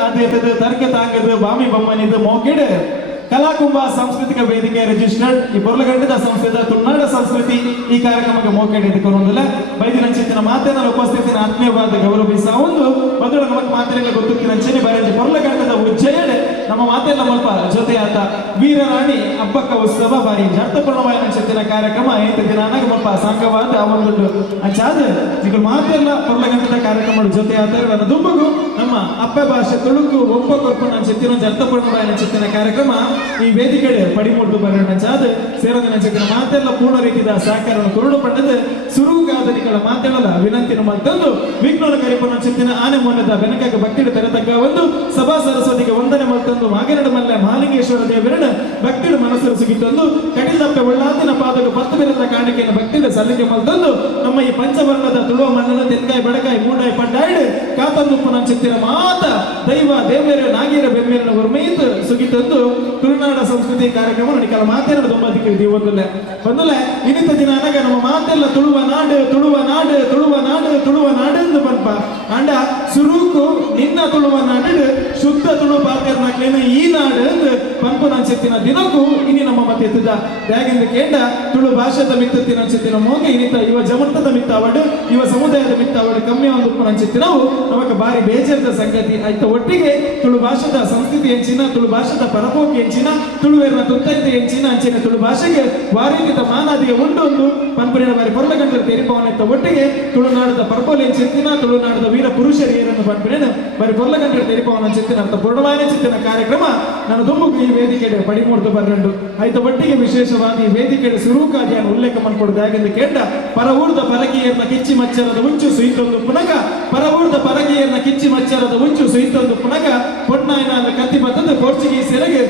ಅದು ತರ್ಕ ತಾಂಗದು ಬಾಮಿ ಬೊಮ್ಮನಿದು ಮೋಕಿಡ್ ಕಲಾಕುಂಭ ಸಾಂಸ್ಕೃತಿಕ ವೇದಿಕೆ ರಿಜಿಸ್ಟರ್ಡ್ ಈ ಬೊರ್ಲಗಡ್ಡದ ಸಂಸ್ಥೆದ ತುಳುನಾಡ ಸಂಸ್ಕೃತಿ ಈ ಕಾರ್ಯಕ್ರಮಕ್ಕೆ ಮೋಕೆಡ್ ಇದ್ದುಕೊಂಡೊಂದಿಲ್ಲ ಬೈದಿನ ಚಿಂತಿನ ಮಾತೇನ ಉಪಸ್ಥಿತಿನ ಆತ್ಮೀಯವಾದ ಗೌರವಿಸ ಒಂದು ಬಂದು ನಮಗೆ ಮಾತೆಲ್ಲ ಗೊತ್ತಿನ ಚೆನ್ನಿ ಬರಂಜಿ ಬೊರ್ಲಗಡ್ಡದ ಉಜ್ಜಯಡೆ ನಮ್ಮ ಮಾತೆಲ್ಲ ಮಲ್ಪ ಜೊತೆಯಾದ ವೀರರಾಣಿ ಹಬ್ಬಕ್ಕ ಉತ್ಸವ ಬಾರಿ ಅರ್ಥಪೂರ್ಣವಾದ ಚಿಂತಿನ ಕಾರ್ಯಕ್ರಮ ಐದು ದಿನ ಮಲ್ಪ ಸಂಘವಾದ ಒಂದು ಅಂಚಾದ ಈಗ ಮಾತೆಲ್ಲ ಬೊರ್ಲಗಡ್ಡದ ಕಾರ್ಯಕ್ರಮ ಜೊತೆಯಾದ ನನ್ನ ದುಂಬಗು ನಮ್ಮ ಅಪ್ಪ ಭಾಷೆ ತುಳುಕು ಒಬ್ಬ ಕೊರ್ಪಣ ಚಿಂತಿನ ಅರ್ಥಪೂರ್ಣವಾದ ಚಿಂತಿನ ಕಾರ್ಯಕ್ರಮ ಈ ವೇದಿಕೆ ಪಡಿಮೂಡ್ದು ಬರೋಣ ಚಾದ ಸೇರೋದಿನ ಚಿತ್ರ ಮಾತೆಲ್ಲ ಪೂರ್ಣ ರೀತಿಯ ಸಹಕಾರವನ್ನು ಕುರುಡು ಪಡೆದು ಸುರುಗಾದನಿಗಳ ಮಾತೆಲ್ಲ ವಿನಂತಿನ ಮತ್ತೊಂದು ವಿಘ್ನೋಳ ಕರಿಪನ ಚಿತ್ತಿನ ಆನೆ ಮೋನದ ಬೆನಕಾಗ ಭಕ್ತಿಡು ತೆರೆತಕ್ಕ ಒಂದು ಸಭಾ ಸರಸ್ವತಿಗೆ ವಂದನೆ ಮತ್ತೊಂದು ಮಾಗನಡ ಮಲ್ಲ ಮಹಾಲಿಂಗೇಶ್ವರ ದೇವರನ್ನ ಭಕ್ತಿಡು ಮನಸ್ಸರು ಸಿಗಿತ್ತೊಂದು ಕಟಿಲಪ್ಪೆ ಒಳ್ಳಾತಿನ ಪಾದಗಳು ಪತ್ತು ಬೆರೆದ ಕಾಣಿಕೆಯನ್ನು ಭಕ್ತಿಡು ಸಲ್ಲಿಕೆ ಮತ್ತೊಂದು ನಮ್ಮ ಈ ಪಂಚವರ್ಣದ ತುಳುವ ಮಣ್ಣನ ತೆನ್ಕಾಯಿ ಬಡಕಾಯಿ ಮೂಡಾಯಿ ಪಡ್ಡಾಯಿಡು ಕಾತಂದುಪ್ಪನ ಚಿತ್ತಿನ ಮಾತ ದೈವ ದೇವೇರ ನಾಗೀರ ಬೆಮ್ಮೇರನ ಉರ್ಮೈತ್ ಸುಗಿತಂದು ತುಳುನಾಡ ಸಂಸ್ಕೃತಿ ಕಾರ್ಯಕ್ರಮ ನಡಿಕಲ ಮಾತೆರಡು ದೊಂಬದಿಕ್ಕೆ ಒಂದಲ್ಲ ಇನ್ನಿತ ದಿನ ಅನಗ ನಮ್ಮ ಮಾತೆಲ್ಲ ತುಳುವ ನಾಡು ತುಳುವ ನಾಡು ತುಳುವ ನಾಡು ತುಳುವ ನಾಡು ಎಂದು ಪಂಪ ಅಂಡ ಸುರುಕು ನಿನ್ನ ತುಳುವ ನಾಡು ಶುದ್ಧ ತುಳು ಪಾತೆರ್ನಾಕ್ಲೇನ ಈ ನಾಡು ಎಂದು ಪಂಪನ ಅನ್ಸೆತ್ತಿನ ದಿನಕ್ಕೂ ಇನಿ ನಮ್ಮ ಮತ್ತೆ ಎತ್ತದ ತ್ಯಾಗಿಂದ ಕೇಂಡ ತುಳು ಭಾಷೆದ ಮಿತ್ತತ್ತಿನ ಅನ್ಸೆತ್ತಿನ ಮೋಗೆ ಇನ್ನಿತ ಇವ ಜಮಂತದ ಮಿತ್ತ ಅವಡು ಇವ ಸಮುದಾಯದ ಮಿತ್ತ ಅವಡು ಕಮ್ಮಿ ಒಂದು ಅನ್ಸೆತ್ತಿ ನಾವು ನಮಗ ಬಾರಿ ಬೇಜಾರದ ಸಂಗತಿ ಆಯ್ತ ಒಟ್ಟಿಗೆ ತುಳು ಭಾಷೆದ ಸಂಸ್ಕೃತಿ ಹೆಂಚಿನ ತುಳು ಭಾಷೆದ ಪರಪೋಕಿ ಹೆಂಚಿನ ತುಳುವೇರಿನ ತುತ್ತೈತೆ ಹೆಂಚಿನ ಅಂಚಿನ ತುಳು ಭಾಷೆಗೆ ವಾರೀತಿತ ಮಾನಾದಿಗೆ ಒಂದು ಪಂಪರಿನ ಬಾರಿ ಪೊರ್ಲಗಂಡರ ತೆರಿಪವನೆತ್ತ ಒಟ್ಟಿಗೆ ತುಳುನಾಡದ ಪರ್ಪೋಲ್ ಹೆಂಚಿನ ತುಳುನಾಡದ ವೀರ ಪುರುಷರಿಯರನ್ನು ಪಂಪರಿನ ಬಾರಿ ಪೊರ್ಲಗಂಡರ ತೆರಿಪವನ ಚಿತ್ತಿನ ಅರ್ಥ ಪೂರ್ಣವಾದ ಚಿತ್ತಿನ ಕಾರ್ಯಕ್ರಮ ನಾನು ದುಂಬುಕು ಈ ವೇದಿಕೆ ಪಡಿಮೂಡ್ದು ಬರಂಡು ಆಯ್ತ ಒಟ್ಟಿಗೆ ವಿಶೇಷವಾದ ಈ ವೇದಿಕೆ ಸುರೂಕಾದಿಯನ್ನು ಉಲ್ಲೇಖ ಮಾಡಿಕೊಡುದು ಹಾಗೆಂದು ಕೇಂಡ ಪರವೂರ್ದ ಪರಗಿಯರ್ನ ಕಿಚ್ಚಿ ಮಚ್ಚರದ ಉಂಚು ಸುಯಿತೊಂದು ಪುನಗ ಪರವೂರ್ದ ಪರಗಿಯರ್ನ ಕಿಚ್ಚಿ ಮಚ್ಚರದ ಉಂಚು ಸುಯಿತೊಂದು ಪುನಗ ಪೊನ್ನಾಯನ ಕತ್ತಿ ಬತ್ತದು ಪೋರ್ಚುಗೀಸ್ ಎಲೆಗೆ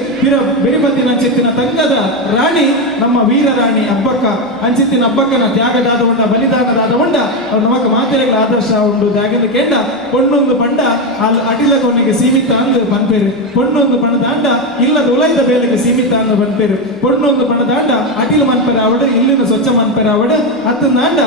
ಬಿರಿಬತ್ತಿನ ಚಿತ್ತಿನ ತಂಗದ ರಾಣಿ ನಮ್ಮ ವೀರರಾಣಿ ಹಬ್ಬಕ್ಕ ಅಂಚಿತ್ತಿನ ಹಬ್ಬಕ್ಕನ ತ್ಯಾಗದಾದ ಉಂಡ ಬಲಿದಾನದಾದ ಉಂಡ ಅವ್ರು ನಮಕ ಮಾತೆರೆಗಳ ಆದರ್ಶ ಉಂಡು ತ್ಯಾಗದ ಕೇಂಡ ಪೊಣ್ಣೊಂದು ಪಂಡ ಅಲ್ಲಿ ಅಟಿಲ ಕೊನೆಗೆ ಸೀಮಿತ ಅಂದು ಬಂಪೇರು ಪೊಣ್ಣೊಂದು ಪಣದಾಂಡ ಇಲ್ಲದ ಉಲೈದ ಬೇಲೆಗೆ ಸೀಮಿತ ಅಂದು ಬಂಪೇರು ಪೊಣ್ಣೊಂದು ಪಣದಾಂಡ ಅಟಿಲ ಮನ್ಪೆರ ಅವಡು ಇಲ್ಲಿನ ಸ್ವಚ್ಛ ಮನ್ಪೆರ ಅವಡು ಹತ್ತಂದಾಂಡ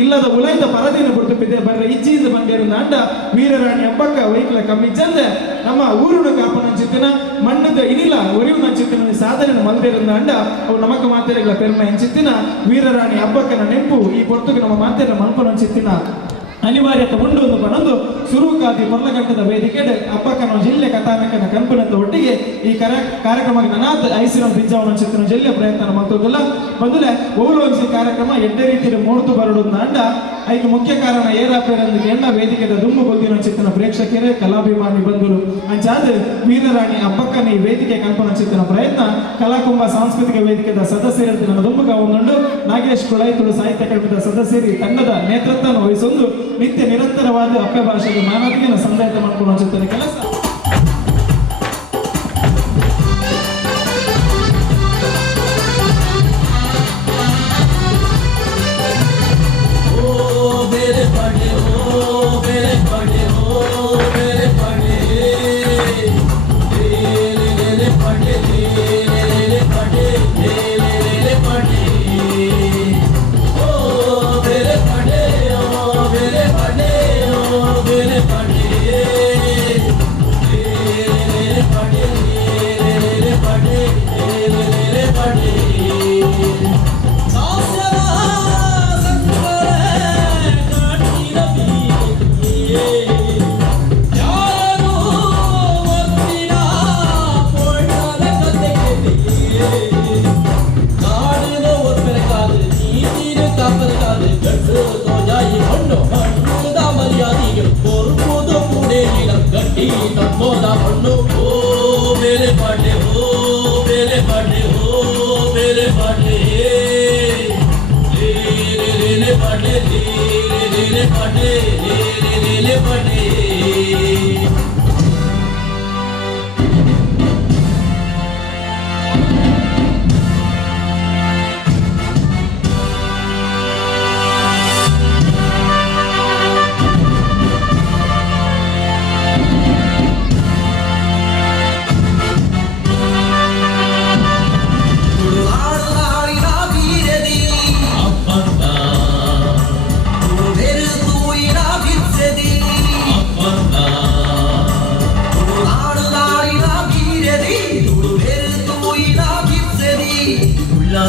ಇಲ್ಲದ ಉಲೈದ ಪರದಿನ ಬಿಡ್ತುಪಿದೆ ಬರ್ರ ಇಚ್ಚಿಯಿಂದ ಬಂದಿರುವ ಅಂಡ ವೀರರಾಣಿ ಹಬ್ಬಕ್ಕ ವೈಕ್ಲ ಕಮ್ಮಿ ಚಂದ ನಮ್ಮ ಊರುನ ಕಾಪನ ಚಿತ್ತಿನ ಮಣ್ಣದ ಇನಿಲ ಒರಿವು ಚಿತ್ತಿನ ಸಾಧನೆ ಮಲ್ದಿರುವ ಅಂಡ ಅವು ನಮಕ ಮಾತೆರೆಗಳ ಪೆರ್ಮ ಎಂಚಿತ್ತಿನ ವೀರರಾಣಿ ಹಬ್ಬಕ್ಕನ ನೆಂಪು ಈ ಪೊರ್ತುಗೆ ನಮ್ಮ ಮಾತೆರ ಮಲ್ಪನ ಚಿತ್ತಿನ ಅನಿವಾರ್ಯತೆ ಉಂಡು ಒಂದು ಬನಂದು ಸುರುಕಾದಿ ಪೊರ್ಲಗಂಟದ ವೇದಿಕೆ ಹಬ್ಬಕ್ಕನ ಜಿಲ್ಲೆ ಕಥಾನಕನ ಕನ್ಪುನಂತ ಒಟ್ಟಿಗೆ ಈ ಕಾರ್ಯಕ್ರಮಕ್ಕೆ ನನಾತ್ ಐಸಿನ ಬಿಜ್ಜಾವನ ಚಿತ್ರ ಜಿಲ್ಲೆ ಪ್ರಯತ್ನ ಮತ್ತೊಂದಿಲ್ಲ ಮೊದಲೇ ಓಲೋನ್ಸಿ ಕಾರ್ಯಕ್ರಮ ಎಡ್ಡೆ ರೀತಿಯಲ್ಲಿ ಮೂಡ್ತು ಬರಡುತ್ತ ಅಂಡ ಐದು ಮುಖ್ಯ ಕಾರಣ ಏರಾಪೇರೊಂದಿಗೆ ಎಣ್ಣ ವೇದಿಕೆದ ದುಂಬು ಗೊತ್ತಿನ ಚಿತ್ರನ ಪ್ರೇಕ್ಷಕರೇ ಕಲಾಭಿಮಾನಿ ಬಂಧುರು ಅಂಚಾದ ವೀರರಾಣಿ ಹಬ್ಬಕ್ಕನ ಈ ವೇದಿಕೆ ಕಲ್ಪನಾ ಚಿತ್ರನ ಪ್ರಯತ್ನ ಕಲಾಕುಂಭ ಸಾಂಸ್ಕೃತಿಕ ವೇದಿಕೆದ ಸದಸ್ಯರು ನನ್ನ ದುಂಬುಗ ಒಂದುಂಡು ನಾಗೇಶ್ ಕುಳೈತುಳು ಸಾಹಿತ್ಯ ಕಲ್ಪದ ಸದಸ್ಯರಿ ತಂಡದ ನೇತೃತ್ವವನ್ನು ವಹಿಸೊಂದು ನಿತ್ಯ ನಿರಂತರವಾದ ಅಪ್ಪ ಭಾಷೆಗೆ ಮಾನವಿಗೆ ಸಂದಾಯ ಮಾಡ್ಕೊಂಡು ಚಿತ್ರ ಕೆಲಸ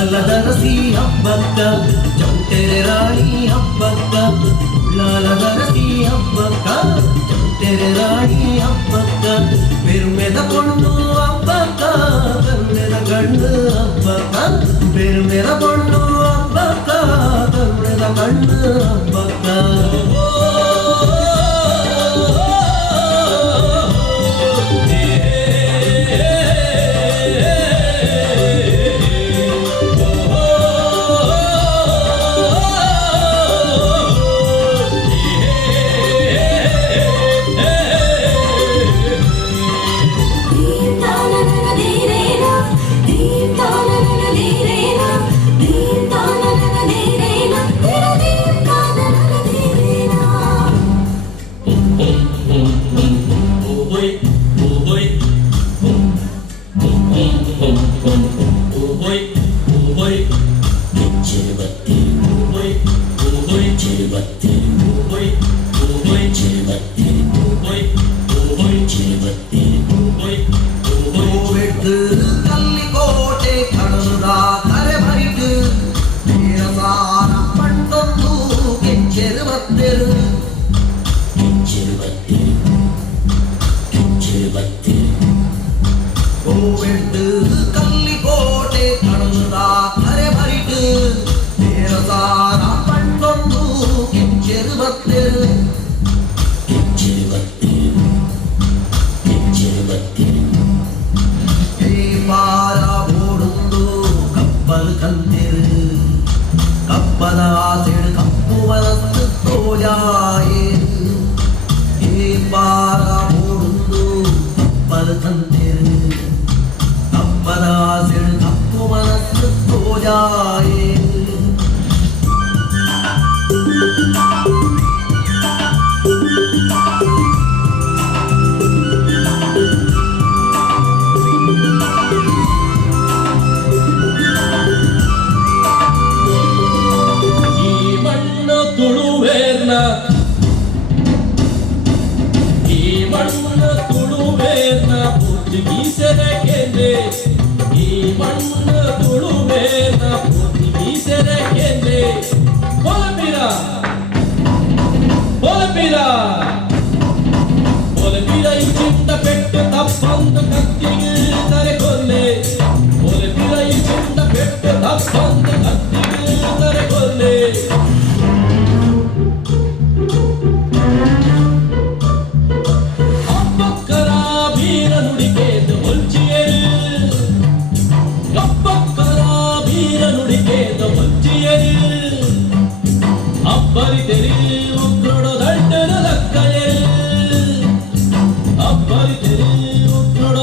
ಉಳ್ಳಾಲದರಸಿ ಹಬ್ಬಕ್ಕ ಚೌಟೆರೆ ರಾಣಿ ಹಬ್ಬಕ್ಕ ಉಳ್ಳಾಲದರಸಿ ಹಬ್ಬಕ್ಕ ಚೌಟೆರೆ ರಾಣಿ ಹಬ್ಬಕ್ಕ ಬೆರುಮೆದ ಕೊಂಡು ಹಬ್ಬಕ್ಕ ಕರುಣೆದ ಗಂಡು ಹಬ್ಬಕ್ಕ ಬೆರುಮೆದ ಕೊಂಡು ಹಬ್ಬಕ್ಕ ಕರುಣೆದ ಗಂಡು ಹಬ್ಬಕ್ಕ ಕಲ್ಲಿಕೋಟೆ ಕಣದ ಕರೆ ಬರಿದು ನೀರಸಾನ ಪಂಡೊಂದು ಕೆಚ್ಚೆರು ಬತ್ತೆರು ಕೋವೆಟ್ಟು ಕಲ್ಲಿಕೋಟೆ ಕಣದ ಕರೆ ಬರಿದು ನೀರಸಾನ ಪಂಡೊಂದು ಕೆಚ್ಚೆರು ಬತ್ತೆರು ಕಪ್ಪದ ಆಸೆಡು ಕಪ್ಪು ಮನಸ್ಸು ತೋಜಾಯೇರು ಈ ಪಾರ ಮೂಡುಂದು ಕಪ್ಪಲು ತಂತೆರು ಕಪ್ಪದ ಆಸೆಡು ಕಪ್ಪು ಮನಸ್ಸು ತೋಜಾಯೇರು ಅಬ್ಬರಿ ತೆರಿ ಉಗ್ರೊಡ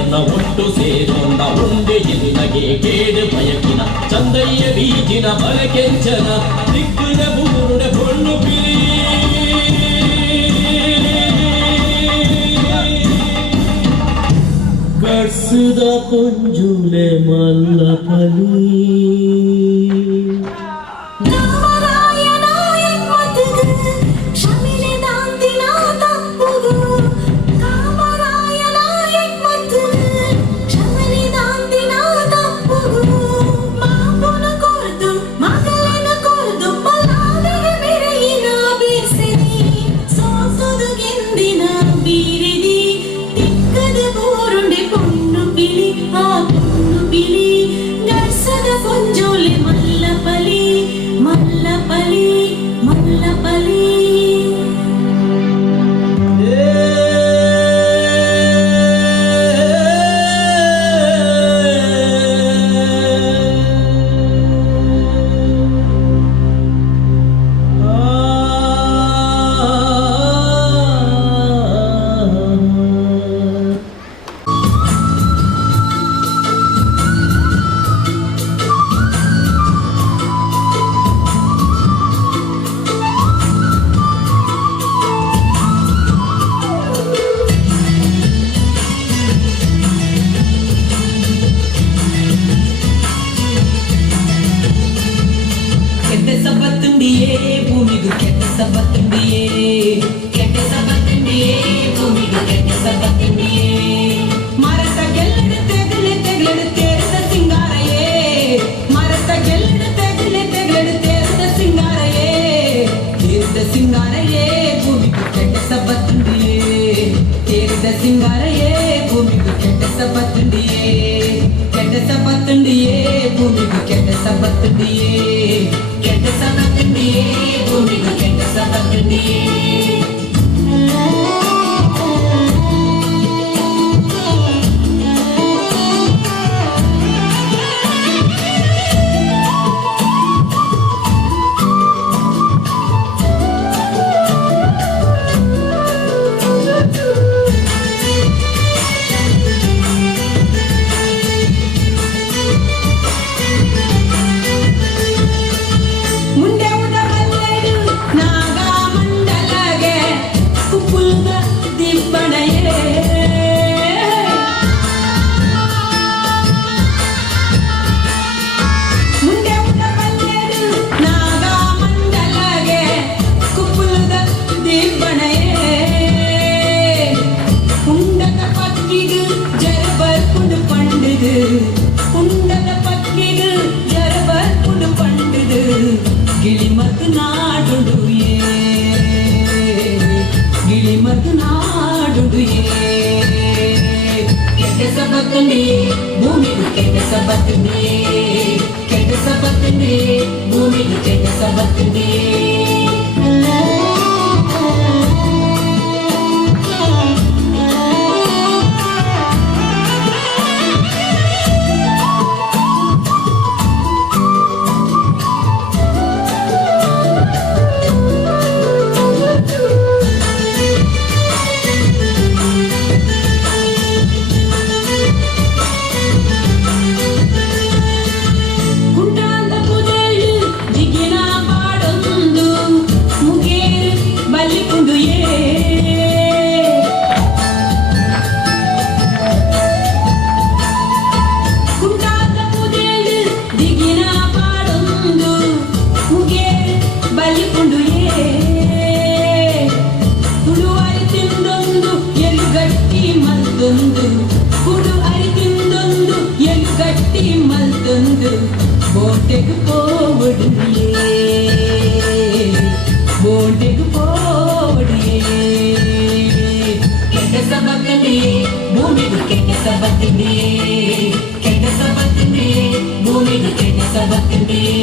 ಸೇರ್ನ ಒಟ್ಟು ಸೇರೋಣ ಉಂಡೆ ಎನ್ನಗೆ ಕೇಡು ಬಯಕಿನ ಚಂದಯ್ಯ ಬೀಜಿನ ಬಲಕೆಂಚನ ದಿಕ್ಕುನ ಬೂರುಡೆ ಹೊಣ್ಣು ಪಿರಿ ಕರ್ಸದ ಕೊಂಜುಲೆ ಮಲ್ಲಪಲಿ ಸಿಂಗಾರಯೇ ಭೂಮಿಗೂ ಕೆಟ್ಟ ಸಪತ್ತುಂಡಿಯೇ ಕೆಟ್ಟ ಸಪತ್ತುಂಡಿಯೇ ಭೂಮಿಗೂ ಕೆಟ್ಟ ಸಪತ್ತುಂಡಿಯೇ ಕೆಟ್ಟ ಸಪತ್ತುಂಡಿಯೇ ಭೂಮಿಗೂ ಕೆಟ್ಟ ಸಪತ್ತುಂಡಿಯೇ ಭೂಮಿಗೂ ಕೆಟ್ಟ ಸಪತ್ತುಂಡಿಯೇ ಕೆಟ್ಟ ಸಪತ್ತುಂಡಿಯೇ ಭೂಮಿಗೂ ಕೆಟ್ಟ ಸಪತ್ತುಂಡಿಯೇ ಕುಡು ಅರಿತಿಂದೊಂದು ಎಲು ಗಟ್ಟಿ ಮಲ್ತೊಂದು ಬೋಟೆಗೂ ಪೋವಡಿಯೇ ಬೋಟೆಗೂ ಪೋವಡಿಯೇ ಕೆಟ್ಟ ಸಪತ್ತುಂಡಿಯೇ ಭೂಮಿಗೂ ಕೆಟ್ಟ ಸಪತ್ತುಂಡಿಯೇ ಕೆಟ್ಟ ಸಪತ್ತುಂಡಿಯೇ ಭೂಮಿಗೂ ಕೆಟ್ಟ ಸಪತ್ತುಂಡಿಯೇ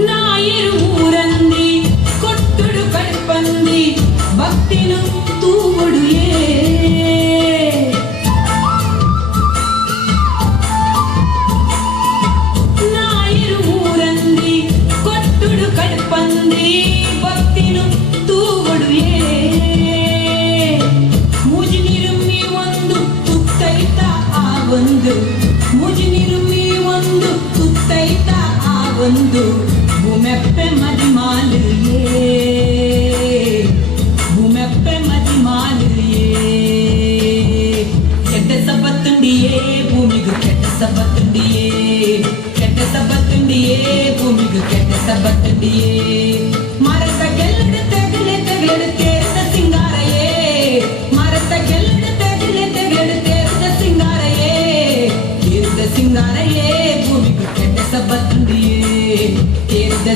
ನಾಯಿರು ಊರಂದಿ ಕೊಟ್ಟುಡು ಕಡ್ಪಂದಿ ಭಕ್ತಿನು ತೂವೊಡುಯೇ ಭಕ್ತಿನು ತೂವೊಡುಯೇ ಮೂಜಿ ನೀರು ಒಂದು ತುತ್ತೈತ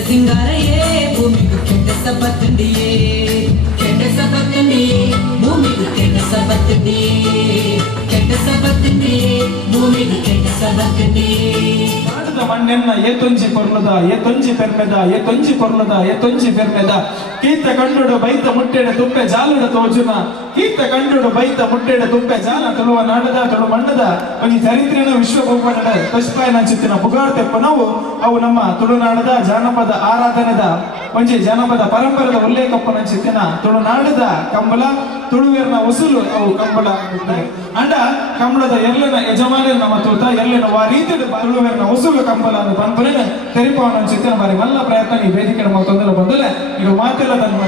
ಸಿಂಗಾರಯೇ ಭೂಮಿಗೂ ಕೆಂಡ ಸಬತ್ತಂಡಿಯೇ ಕೆಂಡ ಸಬತ್ತಂಡಿಯೇ ಭೂಮಿಗೂ ಕೆಂಡ ಸಬತ್ತಂಡಿಯೇ ಕೆಂಡ ಸಬತ್ತಂಡಿಯೇ ಭೂಮಿಗೂ ಕೆಂಡ ಸಬತ್ತಂಡಿಯೇ ನಾಡದ ಮಣ್ಣೆನ್ನ ಏತೊಂಜಿ ಪೊರ್ಲದ ಏತೊಂಜಿ ಪೆರ್ಮೆದ ಏತೊಂಜಿ ಪೊರ್ಲದ ಏತೊಂಜಿ ಪೆರ್ಮೆದ ಕೀತ ಕಂಡುಡು ಬೈತ ಮುಟ್ಟೆಡ ತುಪ್ಪೆ ಜಾಲುಡ ತೋಜುನ ಕೀತ ಕಂಡುಡು ಬೈತ ಮುಟ್ಟೆಡ ತುಪ್ಪೆ ಜಾಲ ತುಳುವ ನಾಡದ ತುಳು ಮಣ್ಣದ ಒಂಜಿ ಚರಿತ್ರೆನ ವಿಶ್ವ ಭೂಪಟದ ಪುಷ್ಪಾಯನ ಚಿತ್ತಿನ ಬುಗಾಡ್ ತೆಪ್ಪನವು ಅವು ನಮ್ಮ ತುಳುನಾಡದ ಜಾನಪದ ಆರಾಧನೆದ ಒಂಜಿ ಜಾನಪದ ಪರಂಪರೆದ ಉಲ್ಲೇಖಪ್ಪನ ಚಿತ್ತಿನ ತುಳುನಾಡದ ಕಂಬಳ ತುಳುವೇರ್ನ ಉಸುಲು ಅವು ಕಂಬಳ ಅಂಡ ಕಂಬಳದ ಎಲ್ಲನ ಯಜಮಾನ ನಮ್ಮ ತೂತ ಎಲ್ಲನ ವಾ ರೀತಿ ತುಳುವೇರ್ನ ಉಸುಲು ಕಂಬಳ ಅಂತ ಪಂಪರಿನ ತೆರಿಪವನ ಚಿತ್ತಿನ ಬಾರಿ ಮಲ್ಲ ಪ್ರಯತ್ನ ಈ ವೇದಿಕೆ ನಮ್ಮ ತೊಂದರೆ ಬಂದಲೆ ಈಗ ಮಾತೆಲ್ಲ ತನ್ನ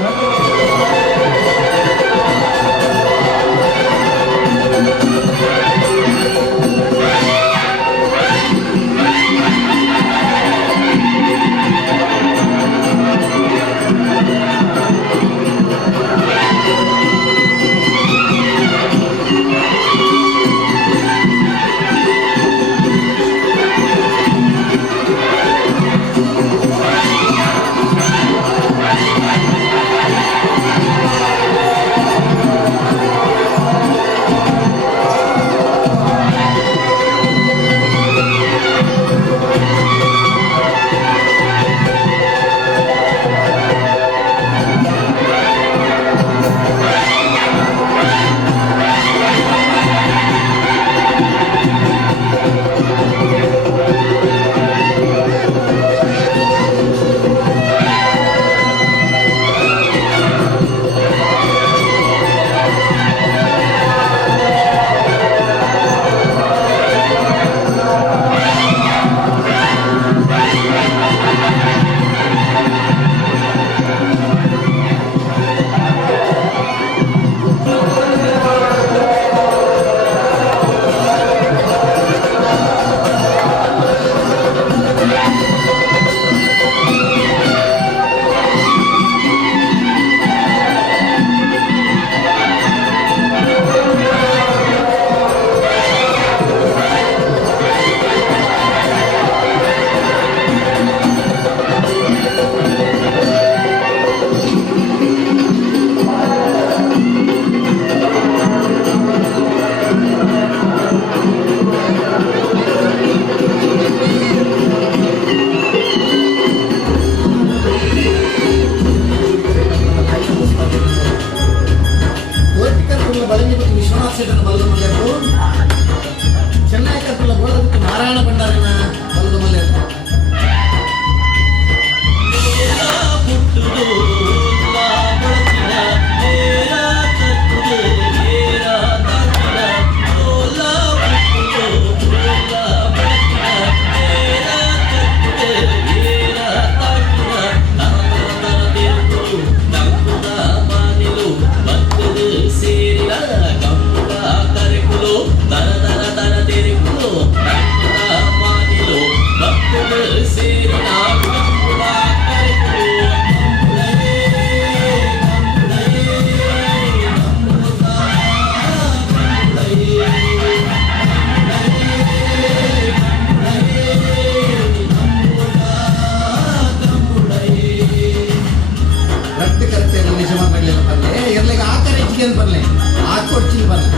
ಬರ್ಲಿ ಹಾಕೊಡ್ತೀನಿ ಬರ್ಲಿ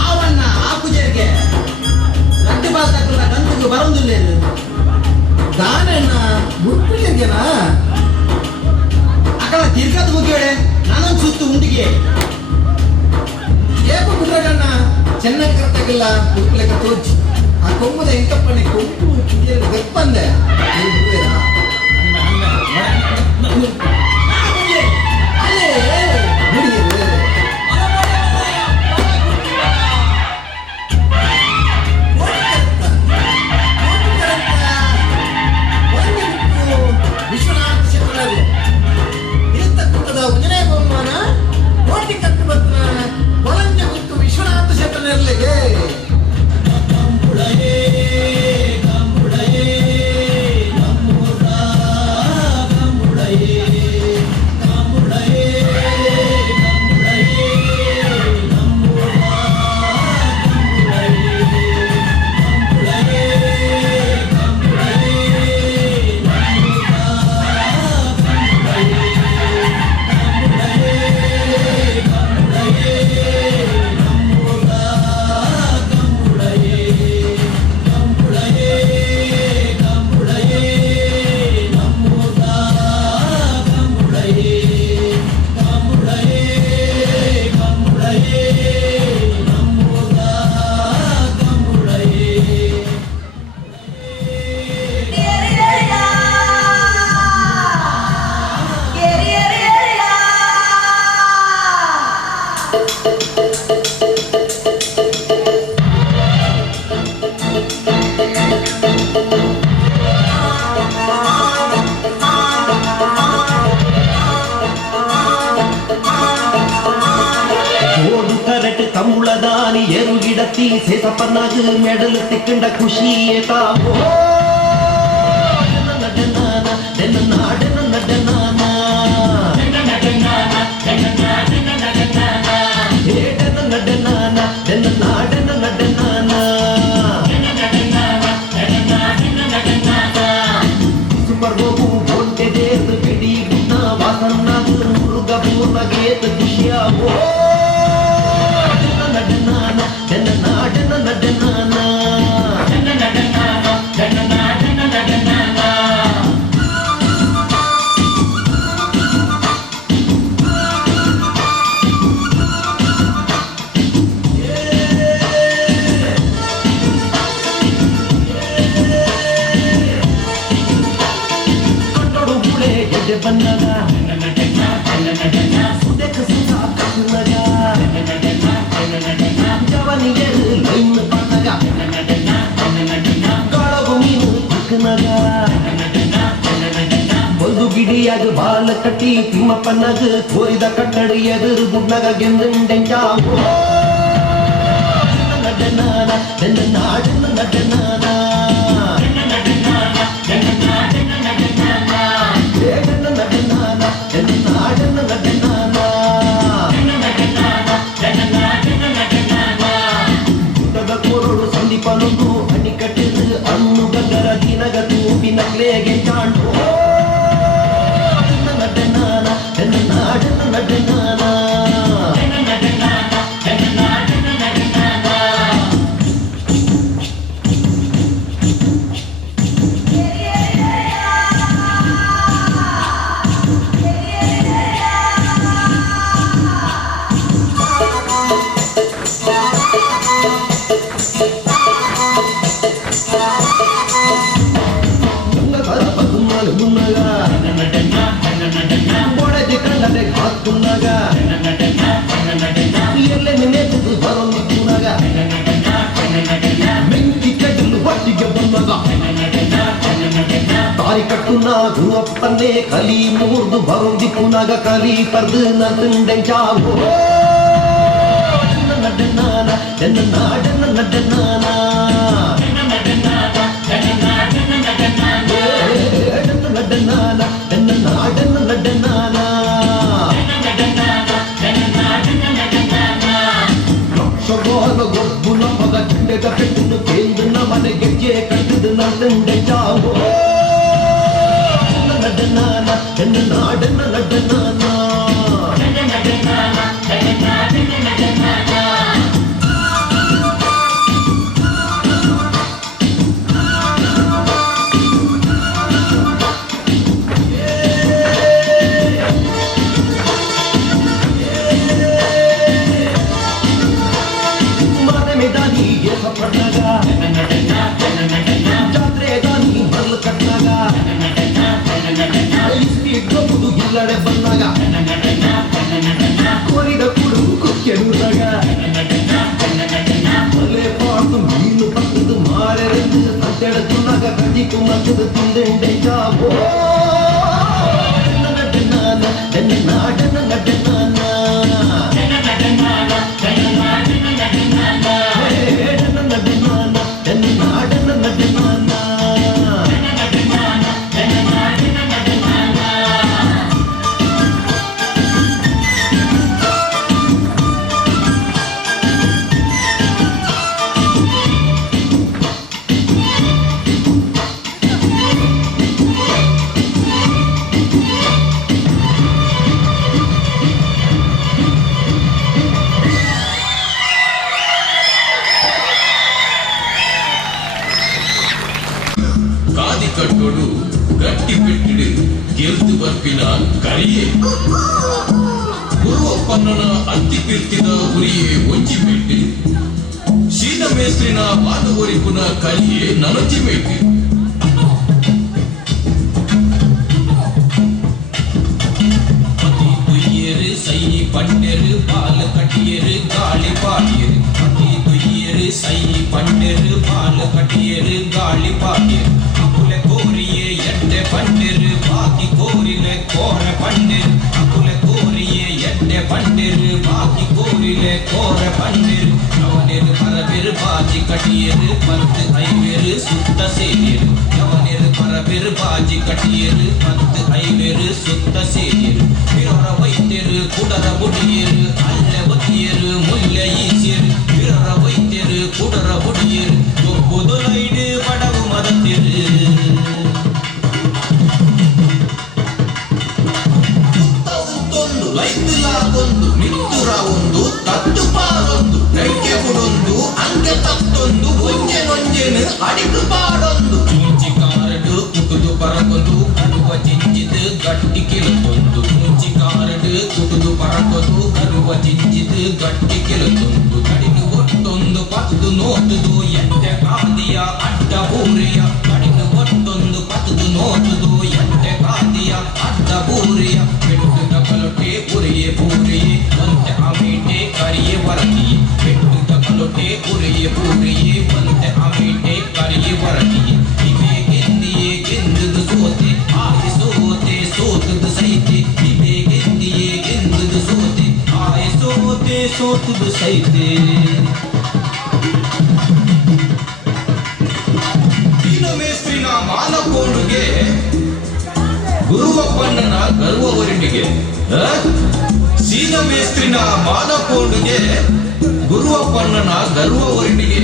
ಆವಣ್ಣ ಆಪುಜರಿಗೆ ರಡ್ಡು ಬಾಲ್ತಾಕಲ್ಲ ಗಂತಿಗೆ ಬರೋದಿಲ್ಲ ದಾನಣ್ಣ ಮುರ್ಪಿಗೆನಾ ಅಕಲ ತಿರ್ಗದ ಮುಗಿಯಡೆ ನಾನೊಂದು ಸುತ್ತು ಉಂಡಿಗೆ ಏಕ ಕುಡ್ರಗಣ್ಣ ಚೆನ್ನಾಗಿ ಕರೆಕ್ಟಾಗಿಲ್ಲ ಮುರ್ಪಿಲೆಕ್ಕ ತೋಚಿ ಆ ಕೊಂಬದ ಎಂಕಪ್ಪನೆ ಕೊಂಬು ಗಪ್ಪಂದೆ ಕಂಬುಳಯೇ ಸಾಲಿ ಎರುಗಿಡತಿ ಸೇಸಪ್ಪನಾಗ ಮೆಡಲ್ ತಿಕ್ಕಂಡ ಖುಷಿ ಏತಾವೋ ಒಂದು ಗಿಡಿಯಾಗ ಬಾಲ ಕಟ್ಟಿ ತಿಮ್ಮಪ್ಪನಾಗ ಕೋರಿದ ಕಟ್ಟಡ ಎದುರು ಗುಡ್ನಾಗ ಗೆಂದಂಡೆಂಚಾವೋ ನಡನಾನ ನಡನಾಡನ ನಡನಾನ ಸಂದೀಪನೊಂದು ಅಣಿ ಕಟ್ಟಿದ ಅಣ್ಣು ಗಗರ ದಿನಗ ತೂಪಿ ನಕ್ಲೆಗೆ ಚಾಂಡು ನಡನಾನ ನಡನಾಡನ ನಡನಾನ ತಾರಿ ಕಟ್ಟುನ ಗುರುಪ್ಪನ್ನೇ ಕಲಿ ಮೂರ್ದು ಬರುದಿ ಪುನಗ ಕಲಿ ಪರ್ದು ನಡ್ದಂಚಾವೋ ನಡನಾನ ನಡನಾಡನ ನಡನಾನ ನಡನಾನ ನಡನಾಡನ ನಡನಾನ ಲಕ್ಷಗೋಲ ಗೊಬ್ಬುನ ಮಗ ಚಂಡೆಗ ಪೆಟ್ಟುನು ಕೇಂದ್ರನ ಮನೆ ಗೆಜ್ಜೆ ಕಟ್ಟಿದ ನಡ್ದಂಚಾವೋ ನಡನಾನ ನಡನಾಡನ ನಡನಾನ ಮನೆ ಮೇದಾನಿಗೆ ಸಪಡ್ನಾಗ ಜಾತ್ರೆ ದಾನಿ ಬರ್ಲು ಕಟ್ನಾಗ ಗೊಬ್ಬುದು ಗಿಲ್ಲಡೆ ಬಂದಾಗ ಕೋರಿದ ಕುಡು ಕುಕ್ಕೆಡುದಾಗ ಮಲೆ ಪಾಡು ಮೀನು ಪಕ್ಕದು ಮಾರೆರೆಂದು ಸತ್ತೆಡತುನಾಗ ಕಜಿಕು ಮಕ್ಕದು ತಿಂದೆಂಡೆಂಚಾವೋ ನಡನಾನ ನಡನಾಡನ ನಡನಾನ ನಡನಾಡನ ನಡನಾನ காதி கட்டோடு கட்டி பெட்டிடு ಗೆಲ್ದು ಬರ್ಪಿನ ಕರಿಯೇ ಗುರುವಪ್ಪನ ಅಂತಿ ಕೀರ್ತಿನ ಹುರಿಯೇ ಒಂಚಿ ಮೆಟ್ಟಿ ಶೀತ ಮೇಸ್ತ್ರಿನ ಬಾದುವರಿಪುನ ಕಲಿಯೇ ನನಚಿ ಮೆಟ್ಟಿ ಪತಿ ತುಯ್ಯರು ಸೈ ಪಂಡೆರು ಬಾಲ ಕಟ್ಟಿಯರು ಗಾಳಿ ಪಾಡಿಯರು ಪತಿ ತುಯ್ಯರು ಸೈ ಪಂಡೆರು ಬಾಲ ಕಟ್ಟಿಯರು ಗಾಳಿ ಪಾಡಿಯರು ಅಕುಲೆ ಕೋರಿಯೇ ಎಡ್ಡೆ ಪಂಡೆರು ಬಾಕಿ ಕೋರಿಲೆ ಕೋರ ಪಂಡೆರು ಅಕುಲೆ ಕೋರಿಯೇ ಎಡ್ಡೆ ಪಂಡೆರು ಬಾಕಿ ಕೋರಿ ஊரிலே கோர பண்டிரு எவனிரு பரபிரு பாஜி கட்டியரு 10 ஐவேறு சுத்த சேரு எவனிரு பரபிரு பாஜி கட்டியரு 10 ஐவேறு சுத்த சேரு பிறர வைத்திரு குடர முடியரு அல்ல ஒத்தியரு முல்லை ஈசியரு பிறர வைத்திரு குடர முடியரு ஒப்புதுலைடு படவு மதத்திரு ಲೈತಿಲಾಗೊಂದು ಮಿತ್ತುರವೊಂದು ತತ್ತುಪಾರೊಂದು ನೈಕೆ ಬುಡೊಂದು ಅಂಗೆ ತತ್ತೊಂದು ಒಂಜೆನೊಂಜೆನು ಅಡಿದು ಪಾಡೊಂದು ಮುಂಚಿ ಕಾರಡು ಕುಟುದು ಪರಗೊಂದು ಕರುವ ಚಿಂಚಿದು ಗಟ್ಟಿ ಕಿಲುತ್ತೊಂದು ಮುಂಚಿ ಕಾರಡು ಕುಟುದು ಪರಗೊಂದು ಕರುವ ಚಿಂಚಿದು ಗಟ್ಟಿ ಕಿಲುತ್ತೊಂದು ಕಡಿದು ಒಟ್ಟೊಂದು ಪತ್ತು ನೋಟುದು ಎಂಟೆ ಕಾದಿಯ ಅಡ್ಡ ಬೂರಿಯ ಕಡಿದು ಒಟ್ಟೊಂದು ಪತ್ತು ನೋಟುದು ಎಂಟೆ ಕಾದಿಯ ಅಡ್ಡ ಬೂರಿಯ ಬೆಟ್ಟು ಕಲೊಟ್ಟೆ ಪುರಿಯೇ ಪೂರಿಯೇ ಒಂತೆ ಅಮೀಟೆ ಕರಿಯೇ ವರದಿಯೇ ಬೆಟ್ಟು ಕಲೊಟ್ಟೆ ಪುರಿಯೇ ಪೂರಿಯೇ ಒಂತೆ ಅಮೀಟೆ ಕರಿಯೇ ವರದಿಯೇ ಇವೆ ಗೆಂದಿಯೇ ಗೆಂದುದು ಸೋತೆ ಆಯೆ ಸೋತೆ ಸೋತುದು ಸೈತೆ ಇವೆ ಗೆಂದಿಯೇ ಗೆಂದುದು ಸೋತೆ ಆಯೆ ಸೋತೆ ಸೋತುದು ಸೈತೆ ಮೇಸ್ತ್ರಿನ ಮಾನಕೋಡುಗೆ ಗುರುವಪ್ಪಣ್ಣನ ಗರ್ವವರಿಣಿಗೆ ಸೀನ ಮೇಸ್ತ್ರಿನ ಮಾನಕೋಡುಗೆ ಗುರುವಪ್ಪಣ್ಣನ ಗರ್ವವರಿಣಿಗೆ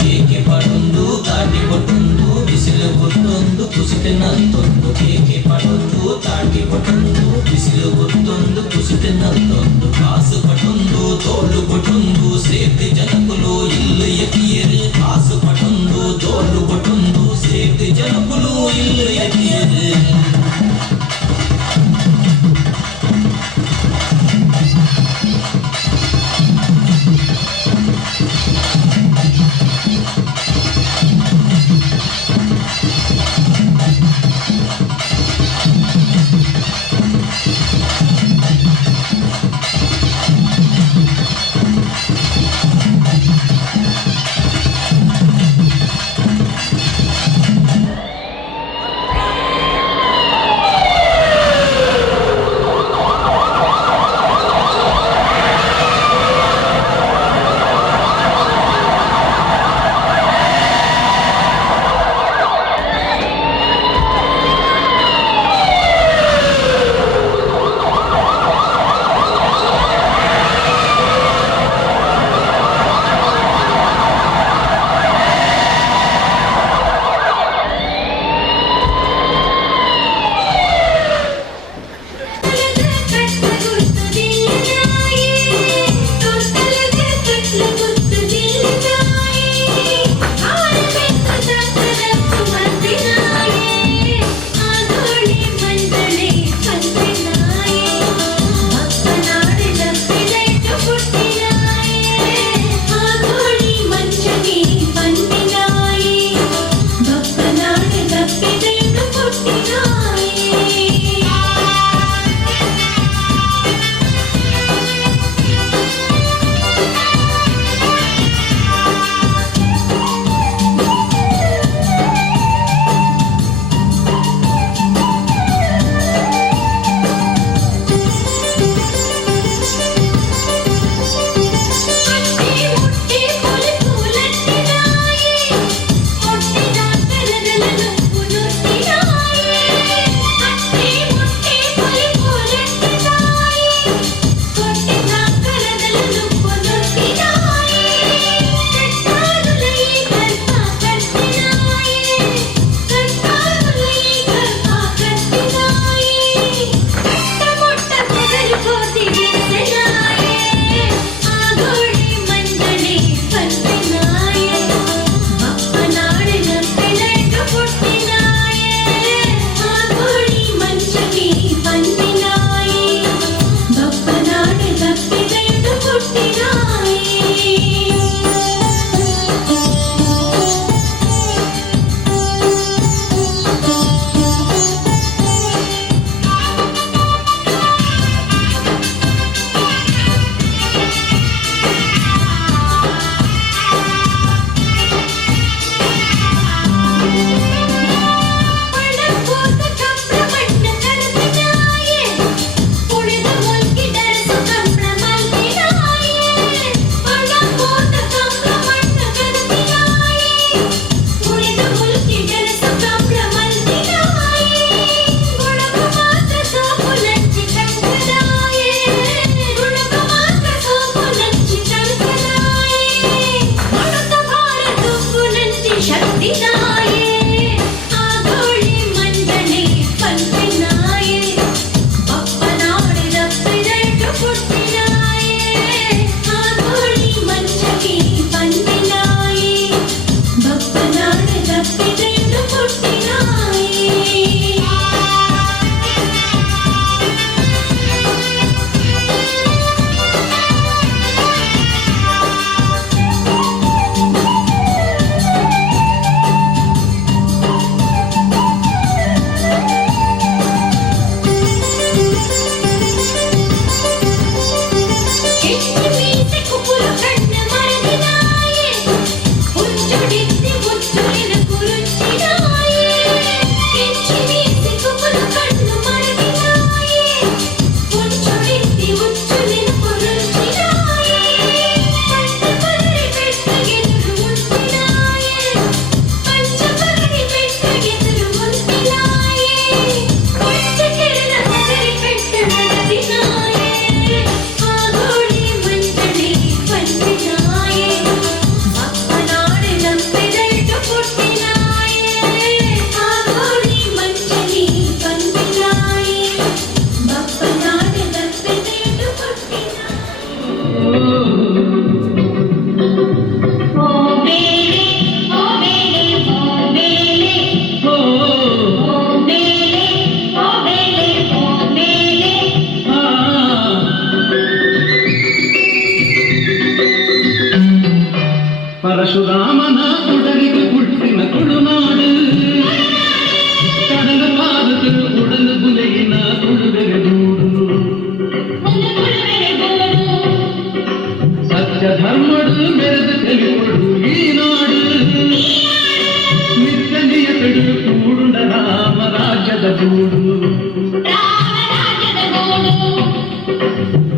ಕೇಕೆ ಪಡೊಂದು ತಾಟಿ ಪಟ್ಟೊಂದು ಬಿಸಿಲು ಗೊತ್ತೊಂದು ಕುಸಿತೆ ನಲ್ತೊಂದು ಕೇಕೆ ಪಡೊಂದು ತಾಟಿ ಪಟ್ಟೊಂದು ಬಿಸಿಲು ಗೊತ್ತೊಂದು ಕುಸಿತೆ ನಲ್ತೊಂದು ಕಾಸು ಪಟೊಂದು ತೋಳು ಪಟೊಂದು ಸೇರ್ತಿ ಜನಕುಲು ಇಲ್ಲು ಎತಿಯರು ಕಾಸು ಪಟೊಂದು ತೋಳು ಪಟೊಂದು ಸೇರ್ತಿ ಜನಕುಲು ಇಲ್ಲು ಎತಿಯರು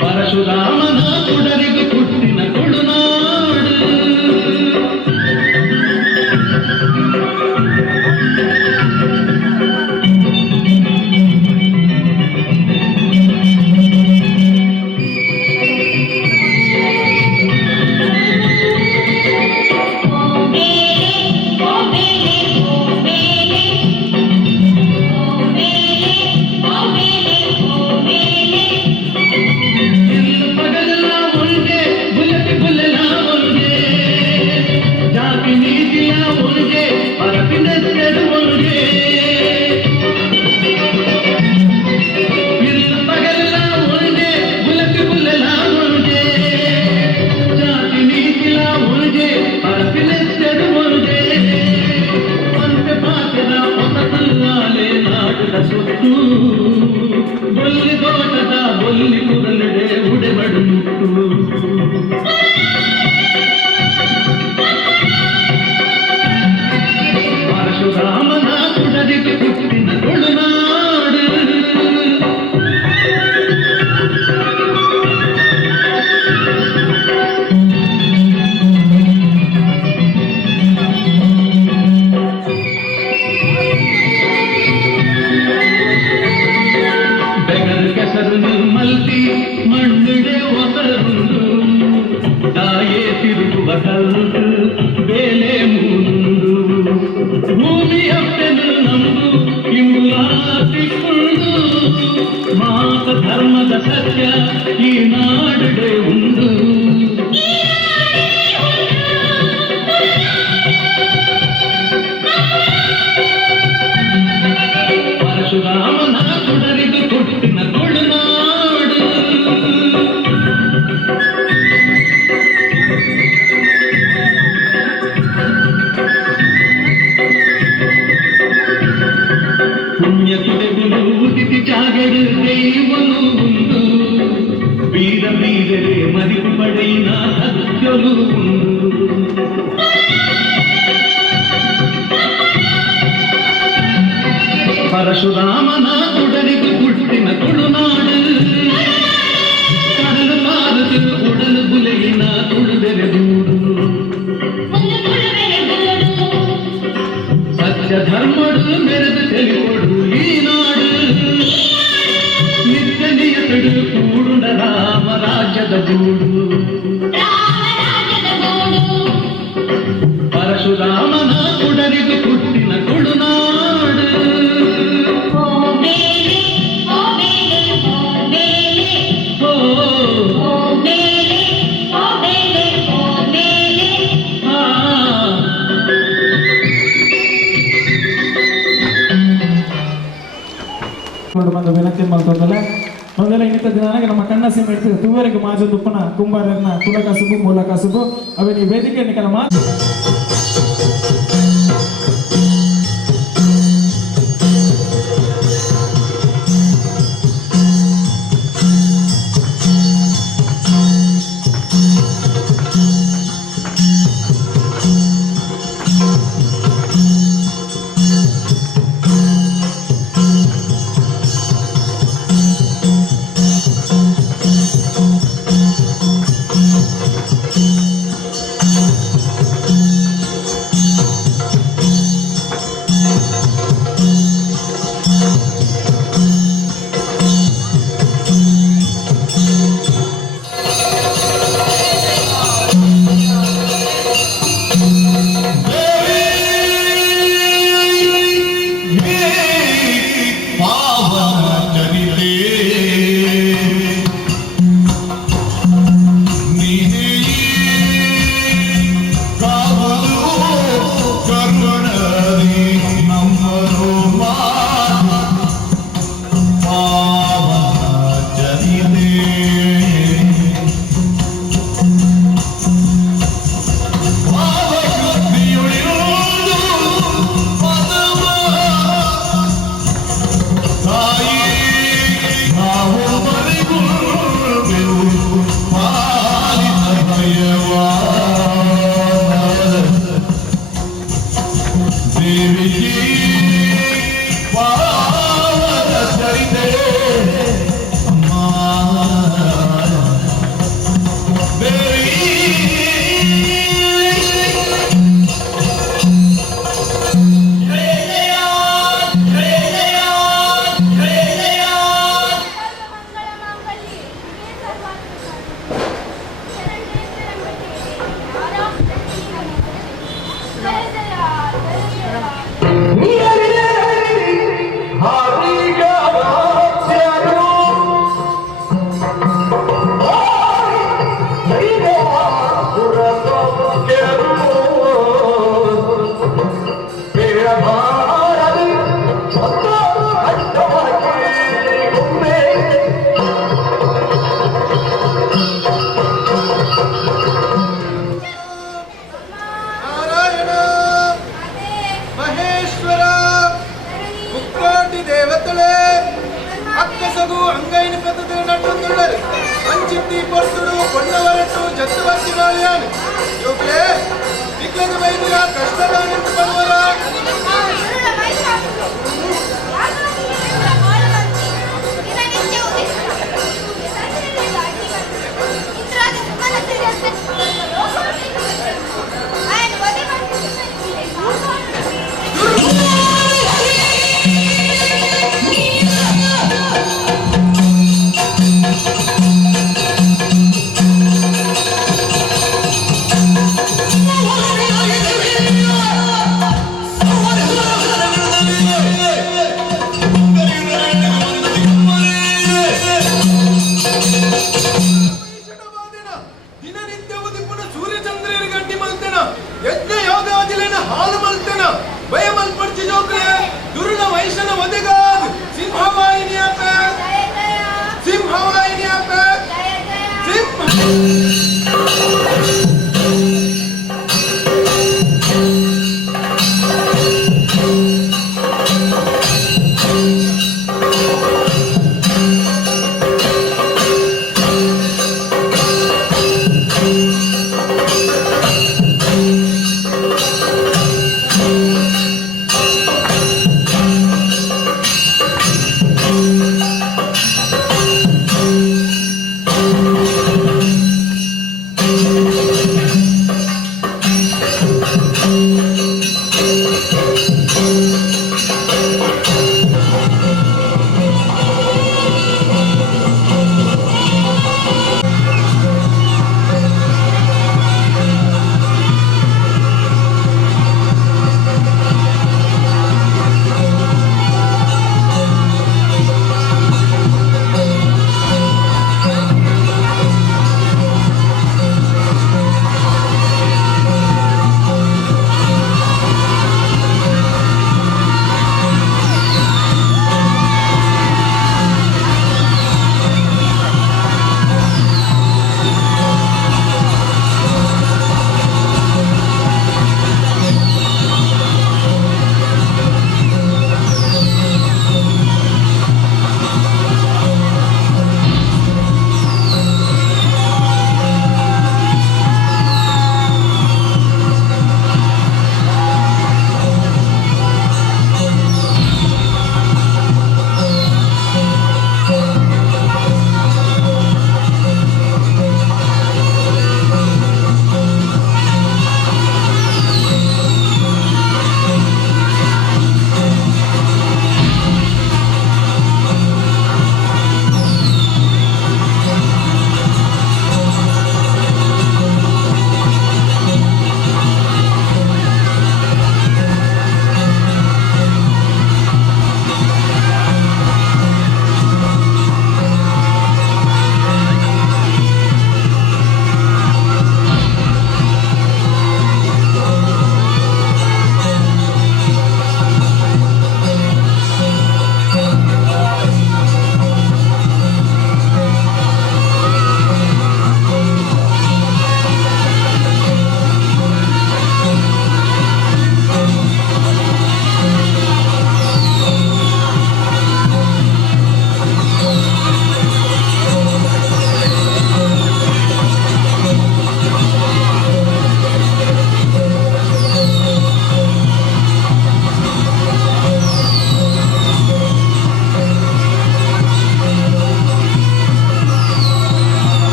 ಪರಶುರಾಮನ ಕುಡರಿಗೂ ಹುಟ್ಟಿನ ತುಳುನಾಡು ಬೊಲ್ಲಿ ತೋಟದ ಬೊಲ್ಲಿ ಕುದಲಡೆ ಉಡೆಬಡು ಮುಟ್ಟು ಪರಶುರಾಮನ ಕುಡರಿಗೂ ಹುಟ್ಟಿನ ತುಳುನಾಡು ಮಲ್ತಿ ಮಣ್ಣಿಡೆ ಒಸರುಂಡು ತಾಯೇ ತಿರುಗುವ ಕಲ್ಲು ಬೇಲೆ ಮುಂದು ಭೂಮಿ ಅಪ್ಪೆನು ನಂಬು ಇಂಬುಲಾಟಿಕೊಂಡು ಮಾತ ಧರ್ಮದ ಸತ್ಯ ಈ ನಾಡುಡೆ ಉಂಡು ಪರಶುರಾಮನ ಕುಡರಿಗೂ ಹುಟ್ಟಿನ ತುಳುನಾಡು ಪುಣ್ಯ ತುಡೆಗುಲು ಉದಿತಿ ಜಾಗಡು ದೈವನು ಉಂಡು ಬೀರ ಬೀದರೆ ಮದಿಪು ಪಡೆಯಿನ ಸತ್ಯಲು ಉಂಡು ಪರಶುರಾಮನ ಕುಡರಿಗೂ ಹುಟ್ಟಿನ ತುಳುನಾಡು ಕಡಲು ಮಾರದು ಉಡಲು ಬುಲೆಯಿನ ತುಳುಬೆರೆ ದೂಡು ಸತ್ಯ ಧರ್ಮಡು ಮೆರೆದು ತೆಲಿಕೊಡು ಈ ನಾಡು ನಿತ್ಯ ನಿಯತಡು ಕೂಡುಂಡ ರಾಮ ರಾಜ್ಯದ ಗೂಡು ಪರಶುರಾಮನ ಕುಡರಿಗೂ ಹುಟ್ಟಿನ ತುಳುನಾಡು ಬಂದು ವಿನಂತಿ ಮಾಡ್ಕೊಂಡಲ್ಲ ಮೊದಲ ಇನ್ನಿತ ದಿನಾಗ ನಮ್ಮ ಕಣ್ಣ ಸಿಮ್ ಇಡ್ತೀವಿ ತೂವರೆಗೆ ಮಾಜು ದುಪ್ಪನ ಕುಂಬಾರನ ಕುಲ ಕಸುಬು ಮೂಲ ಕಸುಬು ಅವೇ ಈ ವೇದಿಕೆ ನಿಕಲ ಮಾತು ಅಂಗೈನ ಪದ್ಧತಿ ನಟ್ಟೊಂದುಳ್ಳರು ಅಂಚಿತ್ತಿ ಪೊರ್ತುಡು ಕೊಂಡವರಟ್ಟು ಜತ್ತು ಬರ್ತಿನಾಳಿಯಾನು ಜೋಕ್ಲೆ ವಿಕ್ಲದ ವೈದ್ಯ ಕಷ್ಟದ ನಿಂತು ಬರುವರ ದಿನನಿತ್ಯವೂ ದಿಪ್ಪುನ ಸೂರ್ಯಚಂದ್ರರ ಗಂಟಿ ಮಲ್ತೆನ ಯಜ್ಞ ಯೋಗಾದಿಲೆನ ಹಾಲು ಮಲ್ತೆನ ಭಯ ಮಲ್ಪಡ್ಚಿ ಜೋಕ್ಲೆ ದುರುಳ ವೈಶನ ಒದೆಗಾದ್ ಸಿಂಹವಾಹಿನಿಯ ಪ್ಯಾಕ್ ಸಿಂಹವಾಹಿನಿಯ ಪ್ಯಾಕ್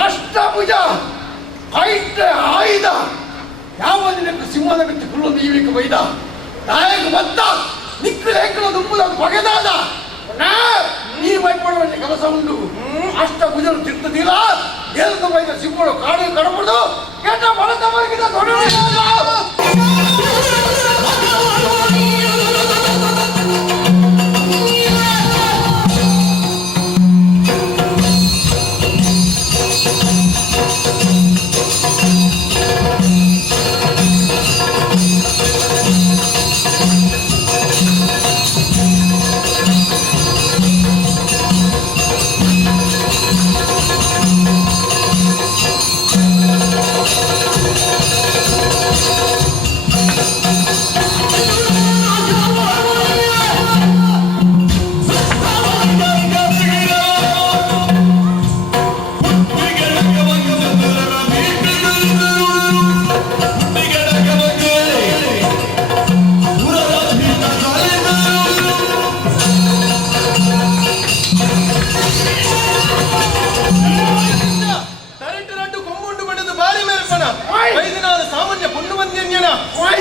ಅಷ್ಟಭುಜ ಐಟ ಆಯುಧ ಯಾವ ನಿನக்கு ಸಿಂಹದ ಬಿಟ್ಟು ಕುಳ್ಳೊಂದು ಈವಿಗೆ ಬೈದ ನಾಯಕ ಬತ್ತ ನಿಕ್ಕು ಲೇಖನ ದುಂಬುದ ಬಗೆದಾದ ನೀ ಭಯಪಡುವ ಕೆಲಸ ಉಂಟು ಅಷ್ಟಭುಜರು ತಿರ್ತದಿಲ್ಲ ಏಳ್ದು ಬೈದ ಸಿಂಹಗಳು ಕಾಡು ಕಡಬುದು ಕೆಟ್ಟ ಬಳತವರಿಗಿದ ದೊಡ್ಡ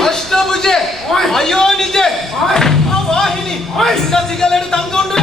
ಅಷ್ಟಭುಜೆ ಅಯ್ಯೋ ನಿಜೆ ಆ ವಾಹಿನಿ ಸಿಗಲೇಡು ತಂಗೊಂಡು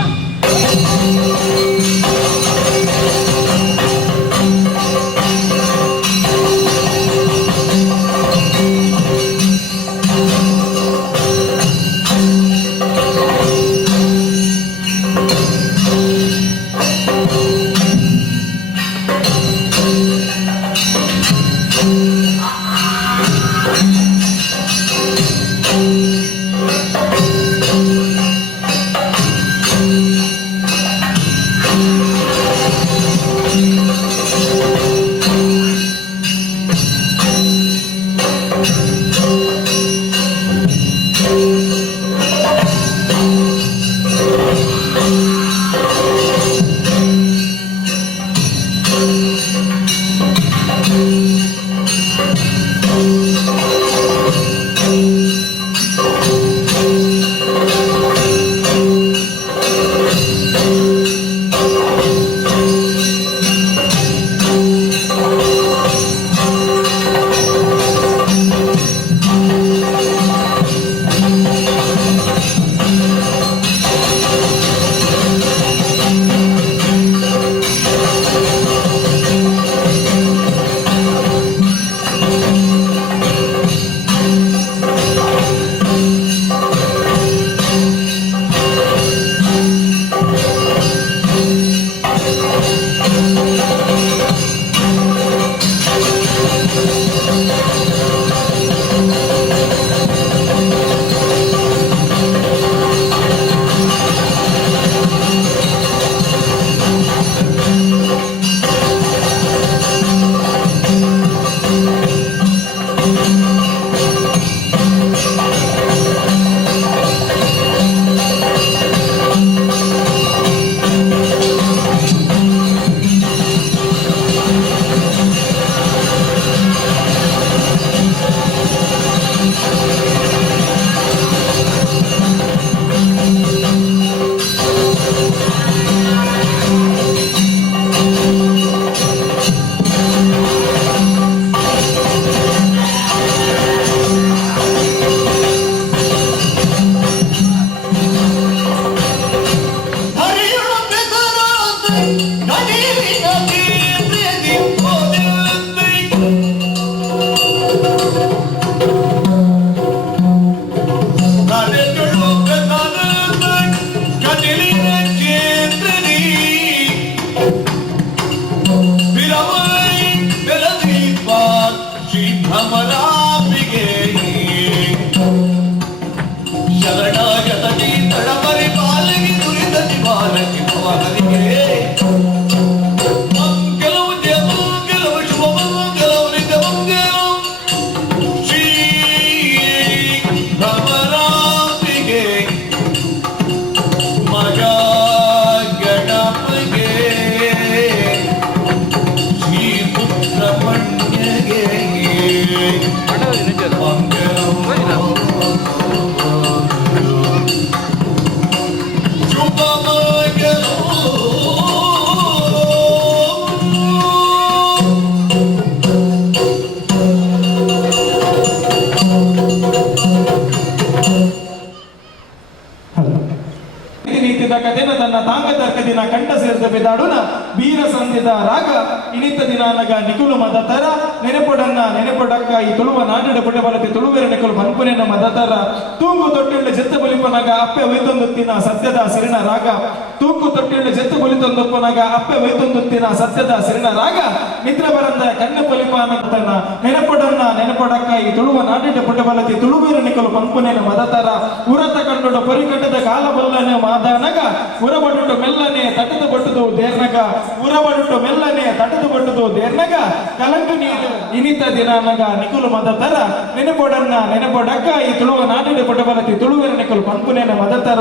ದಿನ ಕಂಠ ಸೇರಿದ ಬಿದಾಡುನ ಬೀರ ಸಂಧಿದ ರಾಗ ಇನಿತ ದಿನ ನಗ ನಿಕುಲು ಮದತರ ನೆನಪೊಡನ್ನ ನೆನಪೊಡಕ್ಕ ಈ ತುಳುವ ನಾಡಿನ ಪುಟಬಲತೆ ತುಳುವೆರ ನಿಕುಲು ಮನ್ಪುನೆನ ಮದತರ ತೂಗು ತೊಟ್ಟಿಳ್ಳ ಜೆತ್ತ ಬಲಿಪನಗ ಅಪ್ಪೆ ಒಯ್ತೊಂದುತ್ತಿನ ಸತ್ಯದ ಸಿರಿನ ರಾಗ ತೂಕು ತೊಟ್ಟಿಳ್ಳ ಜೆತ್ತ ಬಲಿತೊಂದಪ್ಪನಗ ಅಪ್ಪೆ ಒಯ್ತೊಂದುತ್ತಿನ ಸತ್ಯದ ಸಿರಿನ ರಾಗ ನಿದ್ರೆ ಬರಂದ ಕಣ್ಣು ಬಲಿಪಾನತನ ನೆನಪೊಡನ್ನ ನೆನಪೊಡಕ್ಕ ಈ ತುಳುವ ನಾಡಿನ ಪುಟಬಲತೆ ತುಳುವೆರ ನಿಕುಲು ಮನ್ಪುನೆನ ಮದತರ ಉರತ ಕಂಡುಡ ಪರಿಕಟ್ಟದ ಕಾಲ ಬಲ್ಲನೆ ಮಾದಾನಗ ಉರಬಡುಟ್ಟು ಮೆಲ್ಲನೆ ತಟದು ಬಟ್ಟುದು ದೇರ್ನಗ ಉರಬಡುಟ್ಟು ಮೆಲ್ಲನೆ ತಟದು ಬಟ್ಟುದು ದೇರ್ನಗ ಕಲಂಕು ನೀರು ಇನಿತ ದಿನ ನಗ ನಿಕುಲು ಮದತರ ನೆನಪೊಡನ್ನ ನೆನಪೊಡಕ್ಕ ಈ ತುಳುವ ನಾಡಿನ ಪುಟಬಲತಿ ತುಳುವೆರ ನಿಕುಲು ಪಂಪುನೇನ ಮದತರ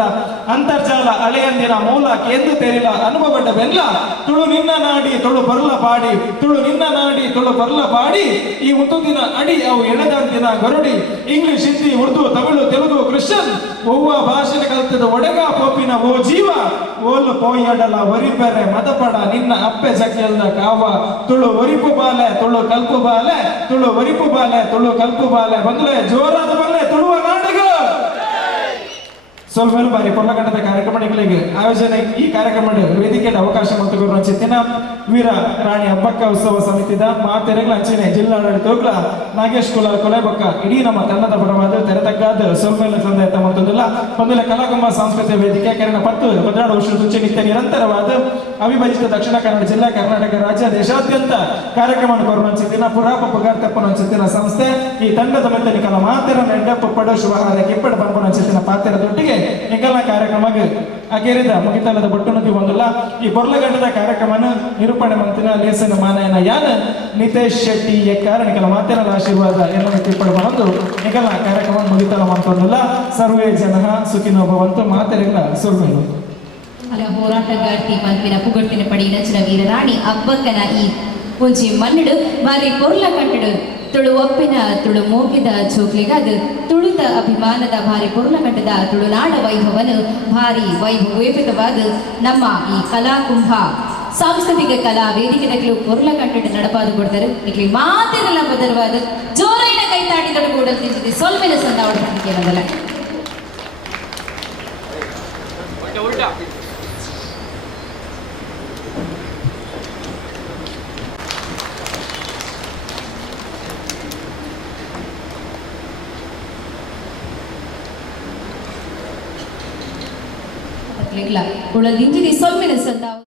ಅಂತರ್ಜಾಲ ಅಲೆಯಂದಿನ ಮೂಲ ಕೇಂದ್ರ ತೆರಿಲ ಅನುಭವದ ಬೆಲ್ಲ ತುಳು ನಿನ್ನ ನಾಡಿ ತುಳು ಬರ್ಲ ಪಾಡಿ ತುಳು ನಿನ್ನ ನಾಡಿ ತುಳು ಬರ್ಲ ಪಾಡಿ ಈ ಮುತ್ತುದಿನ ಅಡಿ ಅವು ಎಳೆದಂತಿನ ಗರುಡಿ ಇಂಗ್ಲಿಷ್ ಹಿಂದಿ ಉರ್ದು ತಮಿಳು ತೆಲುಗು ಕ್ರಿಶ್ಚಿಯನ್ ಒವ್ವ ಭಾಷೆ ಕಲಿತದ ಒಡಗ ಪೋಪಿನ ಓ ಜೀವ ಓಲು ಪೋಯಡಲ ಒರಿಪೆರೆ ಮದಪಡ ನಿನ್ನ ಅಪ್ಪೆ ಜಕ್ಯಲ್ದ ಕಾವ ತುಳು ಒರಿಪು ಬಾಲೆ ತುಳು ಕಲ್ಪು ಬಾಲೆ ತುಳು ಒರಿಪು ಬಾಲೆ ತುಳು ಕಲ್ಪು ಬಾಲೆ ಬಂದ್ರೆ ಜೋರಾದ ಬಲ್ಲೆ ತುಳುವ ನಾಟಕ ಸ್ವಲ್ಪ ಬಾರಿ ಕೊಲ್ಲಗಂಡದ ಕಾರ್ಯಕ್ರಮಗಳಿಗೆ ಆಯೋಜನೆ ಈ ಕಾರ್ಯಕ್ರಮ ವೇದಿಕೆಯ ಅವಕಾಶ ಮತ್ತು ಚಿತ್ತಿನ ವೀರ ರಾಣಿ ಹಬ್ಬಕ್ಕ ಉತ್ಸವ ಸಮಿತಿದ ಮಾತೆರೆಗಳ ಅಂಚನೆ ಜಿಲ್ಲಾಡಳಿತ ಹೋಗ್ಲ ನಾಗೇಶ್ ಕುಲಾಲ್ ಕೊಲೆಬಕ್ಕ ಇಡೀ ನಮ್ಮ ತಂಡದ ಪರವಾದ ತೆರೆತಕ್ಕಾದ ಸೊಲ್ಮೇಲೆ ತಂದೆ ತಮ್ಮದಲ್ಲ ಒಂದೆಲ್ಲ ಕಲಾಕುಂಭ ಸಾಂಸ್ಕೃತಿಕ ವೇದಿಕೆ ಕನ್ನಡ 10 ವರ್ಷ ಮುಂಚೆ ನಿತ್ಯ ನಿರಂತರವಾದ ಅವಿಭಜಿತ ದಕ್ಷಿಣ ಕನ್ನಡ ಜಿಲ್ಲಾ ಕರ್ನಾಟಕ ರಾಜ್ಯ ದೇಶಾದ್ಯಂತ ಕಾರ್ಯಕ್ರಮವನ್ನು ಕೊರುವಂಚಿತ್ತಿನ ಪುರಾಪ ಪುಗಾರ್ತಪ್ಪನ ಸಂಸ್ಥೆ ಈ ತಂಡದ ಮೆತ್ತನಿಕಲ ಮಾತೆರ ನೆಡ್ಡಪ್ಪ ಪಡೋ ಶುಭ ಹಾರೈಕೆ ಇಪ್ಪಡು ಪಂಪನಚಿತ್ತಿನ ಪಾತ್ರೆದೊಟ್ಟಿಗೆ ನಿಕಲ ಕಾರ್ಯಕ್ರಮಕ್ಕೆ ಅಗೇರಿದ ಮುಗಿತಲದ ಬಟ್ಟುನುತಿ ಒಂದಲ್ಲ ಈ ಬೊರ್ಲಗಂಡದ ಕಾರ್ಯಕ್ರಮನ ನಿರೂಪಣೆ ಮಂತಿನ ಲೇಸನ ಮಾನಯನ ಯಾನ ನಿತೇಶ್ ಶೆಟ್ಟಿ ಕಾರಣಿಕಲ ಮಾತೆನ ಆಶೀರ್ವಾದ ಎಲ್ಲ ತಿಪ್ಪಡು ಬಂದು ನಿಕಲ ಕಾರ್ಯಕ್ರಮ ಮುಗಿತಲ ಮಂತೊಂದಲ್ಲ ಸರ್ವೇ ಜನ ಸುಖಿನೋ ಭವಂತು ಮಾತೆರೆಗಳ ಸುರ್ವೇನು ಅಲ್ಲ ಹೋರಾಟಗಾರ್ತಿ ಪಂಪಿನ ಪುಗಟ್ಟಿನ ಪಡಿ ನಚ್ಚಿನ ವೀರರಾಣಿ ಅಬ್ಬಕ್ಕನ ಈ ಒಂಜಿ ಮನ್ನಡು ಬಾರಿ ಪೊರ್ಲ ಕಟ್ಟಡು ತುಳು ಒಪ್ಪಿನ ತುಳು ಮೋಗಿದ ಚೋಕ್ಲಿಗದು ತುಳುತ ಅಭಿಮಾನದ ಭಾರಿ ಪೊರ್ಲಕಟ್ಟದ ತುಳುನಾಡ ವೈಭವನು ಭಾರಿ ವೈಭವೇಪಿತವಾದ ನಮ್ಮ ಈ ಕಲಾಕುಂಭ ಸಾಂಸ್ಕೃತಿಕ ಕಲಾ ವೇದಿಕೆಗಳು ಪೊರ್ಲಕಟ್ಟಡ ನಡಪಾದು ಕೊಡ್ತಾರೆ ಇಲ್ಲಿ ಮಾತಿನೆಲ್ಲ ಬದರವಾದ ಜೋರೈನ ಕೈ ತಾಟಿದಳು ಕೂಡ ತಿಂದಿದೆ ಸೊಲ್ಮೆನ ಸಂದಾವಡ ಪಟ್ಟಿಗೆ ಬಂದಲ್ಲ ಉಳದಿಂಜಿದಿ ಸೊಲ್ಮೆನ ಸಂದಾವ